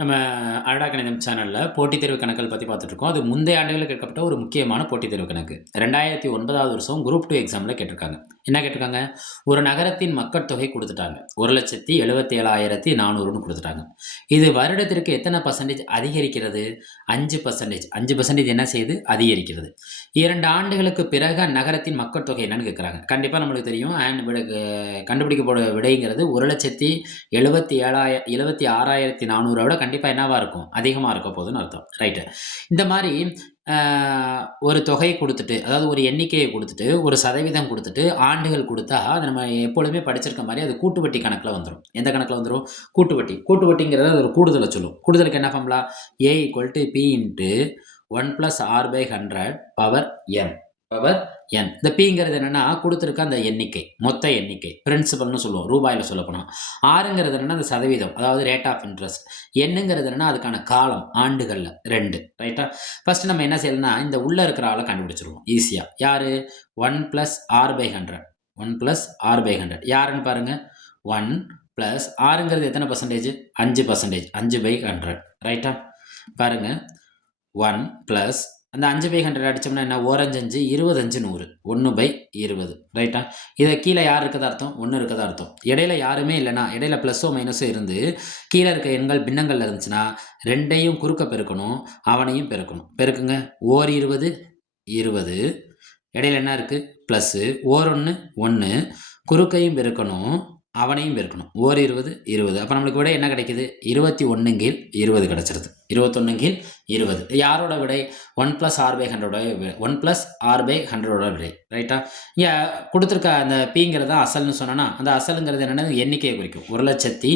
நம்ம அழடா கணிதம் சேனலில் போட்டித் தேர்வு கணக்குகள் பற்றி பார்த்துட்ருக்கோம் அது முந்தைய ஆண்டுகளில் கேட்கப்பட்ட ஒரு முக்கியமான போட்டித் தேர்வு கணக்கு. ரெண்டாயிரத்தி ஒன்பதாவது வருஷம் குரூப் டூ எக்ஸாமில் கேட்டிருக்காங்க. என்ன கேட்டிருக்காங்க? ஒரு நகரத்தின் மக்கள் தொகை கொடுத்துட்டாங்க. ஒரு லட்சத்தி எழுபத்தி ஏழாயிரத்தி நானூறுன்னு கொடுத்துட்டாங்க. இது வருடத்திற்கு எத்தனை பர்சன்டேஜ் அதிகரிக்கிறது? அஞ்சு பர்சன்டேஜ் அஞ்சு பர்சன்டேஜ் என்ன செய்யுது? அதிகரிக்கிறது. இரண்டு ஆண்டுகளுக்கு பிறகு நகரத்தின் மக்கள் தொகை என்னன்னு கேட்குறாங்க. கண்டிப்பாக நம்மளுக்கு தெரியும். அண்ட் விட கண்டுபிடிக்கப்பட விடைங்கிறது ஒரு லட்சத்தி எழுபத்தி ஏழாயிர எழுபத்தி ஆறாயிரத்தி நானூறை. விட கண்டிப்பாக என்னவாக இருக்கும்? அதிகமாக இருக்க போகுதுன்னு அர்த்தம். ரைட்டு இந்த மாதிரி ஒரு தொகையை கொடுத்துட்டு அதாவது ஒரு எண்ணிக்கையை கொடுத்துட்டு ஒரு சதவீதம் கொடுத்துட்டு ஆண்டுகள் கொடுத்தா அது நம்ம எப்பொழுதுமே படிச்சிருக்க மாதிரி அது கூட்டு வட்டி கணக்கில் வந்துடும் எந்த கணக்கில் வந்துடும் கூட்டு வட்டி கூட்டு வட்டிங்கிறது அது ஒரு கூடுதலை சொல்லும். கூடுதலுக்கு என்ன பண்ணலாம் A equal to B into one plus R by hundred power N power N. இந்த பிங்கிறது என்னென்னா கொடுத்துருக்க அந்த எண்ணிக்கை மொத்த எண்ணிக்கை பிரின்சிபல்னு சொல்லுவோம் ரூபாயில் சொல்லப்போனால் ஆறுங்கிறது என்னென்னா அந்த சதவீதம் அதாவது ரேட் ஆஃப் இன்ட்ரெஸ்ட் என்னங்கிறது என்னென்னா அதுக்கான காலம் ஆண்டுகளில் ரெண்டு ரைட்டா ஃபஸ்ட்டு நம்ம என்ன செய்யணும்னா இந்த உள்ளே இருக்கிற ஆளை கண்டுபிடிச்சிருவோம் ஈஸியாக யார்? One plus R by hundred one plus R by hundred யாருன்னு பாருங்கள் ஒன் ப்ளஸ் ஆறுங்கிறது எத்தனை பர்சன்டேஜ் அஞ்சு பர்சன்டேஜ் அஞ்சு பை ஹண்ட்ரட் ரைட்டா பாருங்கள் ஒன் ப்ளஸ் அந்த அஞ்சு பை ஹண்ட்ரட் அடித்தோம்னா என்ன? ஓரஞ்சு அஞ்சு இருபது அஞ்சு நூறு. ஒன்று பை இருபது. ரைட்டா இதை கீழே யார் இருக்கதா அர்த்தம்? ஒன்று இருக்கதா அர்த்தம். இடையில யாருமே இல்லைனா இடையில ப்ளஸ்ஸோ மைனஸோ இருந்து கீழே இருக்க எண்கள் பின்னங்கள்ல இருந்துச்சுன்னா ரெண்டையும் குறுக்க பெருக்கணும் அவனையும் பெருக்கணும். பெருக்குங்க. ஓர் இருபது இருபது. இடையில என்ன இருக்குது ப்ளஸ்ஸு ஓர் ஒன்று ஒன்று குறுக்கையும் பெருக்கணும். அவனையும் பெருக்கணும் ஓர் இருபது இருபது. அப்போ நம்மளுக்கு விட என்ன கிடைக்குது? இருபத்தி ஒன்றுங்கீழ் இருபது கிடச்சிருது. இருபத்தொன்னுங்கீழ் இருபது. யாரோட விடை? ஒன் ப்ளஸ் ஆர் பை ஹண்ட்ரடோட ஒன் ப்ளஸ் ஆர் பை ஹண்ட்ரடோட விடை. ரைட்டா இங்கே கொடுத்துருக்க அந்த பிங்கிறது அசல்னு சொன்னோன்னா அந்த அசலுங்கிறது என்னென்ன எண்ணிக்கையை குறிக்கும். ஒரு லட்சத்தி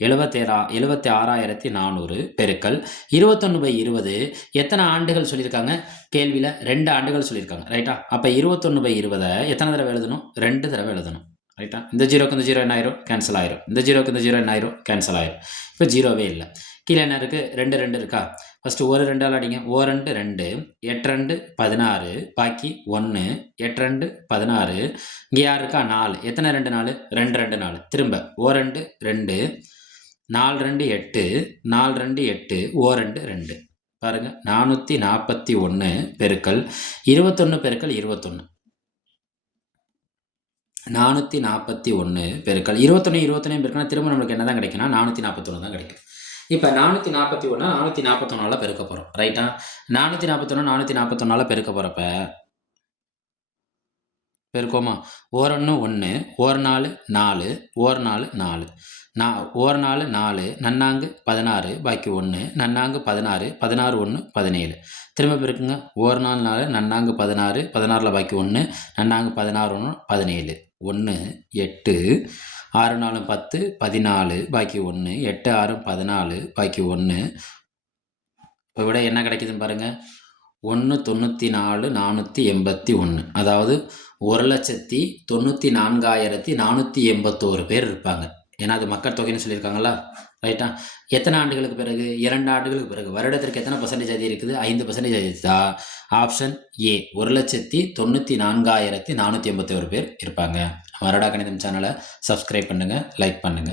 எழுபத்தேரா எழுபத்தி ஆறாயிரத்தி நானூறு பெருக்கல் இருபத்தொன்று பை இருபது. எத்தனை ஆண்டுகள் சொல்லியிருக்காங்க? கேள்வியில் ரெண்டு ஆண்டுகள் சொல்லியிருக்காங்க. ரைட்டா அப்போ இருபத்தொன்று பை இருபதை எத்தனை தடவை எழுதணும்? ரெண்டு தடவை எழுதணும். ரைட்டா இந்த ஜீரோக்கு இந்த ஜீரோ என்ன ஆயிரும்? கேன்சல் ஆயிரும். இந்த ஜீரோக்கு இந்த ஜீரோ என்ன ஆயிரும்? கேன்சல் ஆயிரும். இப்போ ஜீரோவே இல்லை. கீழே என்ன இருக்குது ரெண்டு ரெண்டு இருக்கா? ஃபஸ்ட்டு ஒரு ரெண்டால் அடிங்க. ஓ ரெண்டு ரெண்டு. எட்டு ரெண்டு பதினாறு. பாக்கி ஒன்று எட்டு ரெண்டு பதினாறு. இங்கே யார் இருக்கா? நாலு. எத்தனை ரெண்டு நாலு? ரெண்டு ரெண்டு நாலு. திரும்ப. ஓ ரெண்டு ரெண்டு. நாலு ரெண்டு எட்டு. நாலு ரெண்டு எட்டு. ஓ ரெண்டு ரெண்டு. பாருங்கள் நானூற்றி நாற்பத்தி ஒன்று பெருக்கல். இருபத்தொன்று பெருக்கல் இருபத்தொன்று நானூற்றி நாற்பத்தி ஒன்று பெருக்கல் இருபத்தொன்று இருபத்தொன்னு பெருக்கணும் திரும்ப நம்மளுக்கு என்ன தான் கிடைக்குன்னா நானூற்றி நாற்பத்தொன்று தான் கிடைக்கும். இப்போ நானூற்றி நாற்பத்தி ஒன்று நானூற்றி நாற்பத்தொன்னால பெருக்க போகிறோம் ரைட்டா நானூற்றி நாற்பத்தொன்று நானூற்றி நாற்பத்தொன்னால பெருக்க போகிறப்ப பெருக்கோமா? ஓரொன்று ஒன்று ஓர் நாலு நாலு ஓர் நாலு. நாலு நான் ஒரு நாலு நாலு நன்னாங்கு பதினாறு பாக்கி ஒன்று நன்னாங்கு பதினாறு பதினாறு ஒன்று பதினேழு. திரும்ப பெருக்குங்க. ஒரு நாலு நாலு நன்னாங்கு பதினாறு பதினாறில் பாக்கி ஒன்று நன்னாங்கு பதினாறு ஒன்று பதினேழு. ஒன்று எட்டு ஆறு நாலு பத்து பதினாலு பாக்கி ஒன்று எட்டு ஆறு பதினாலு பாக்கி ஒன்று இப்போ விட என்ன கிடைக்குதுன்னு பாருங்கள் ஒன்று தொண்ணூற்றி நாலு நானூற்றி எண்பத்தி ஒன்று அதாவது ஒரு லட்சத்தி தொண்ணூற்றி நான்காயிரத்தி நானூற்றி எண்பத்தோரு பேர் இருப்பாங்க. ஏன்னா அது மக்கள் தொகைன்னு சொல்லியிருக்காங்களா ரைட்டா எத்தனை ஆண்டுகளுக்கு பிறகு? இரண்டு ஆண்டுகளுக்கு பிறகு. வருடத்திற்கு எத்தனை பர்சன்டேஜ் அதிகம் இருக்குது? ஐந்து பர்சன்டேஜ் அதிகா ஆப்ஷன் ஏ ஒரு லட்சத்தி தொண்ணூற்றி நான்காயிரத்தி நானூற்றி ஐம்பத்தி ஒரு பேர் இருப்பாங்க. வருடா கணிதம் சேனலை சப்ஸ்கிரைப் பண்ணுங்கள் லைக் பண்ணுங்கள்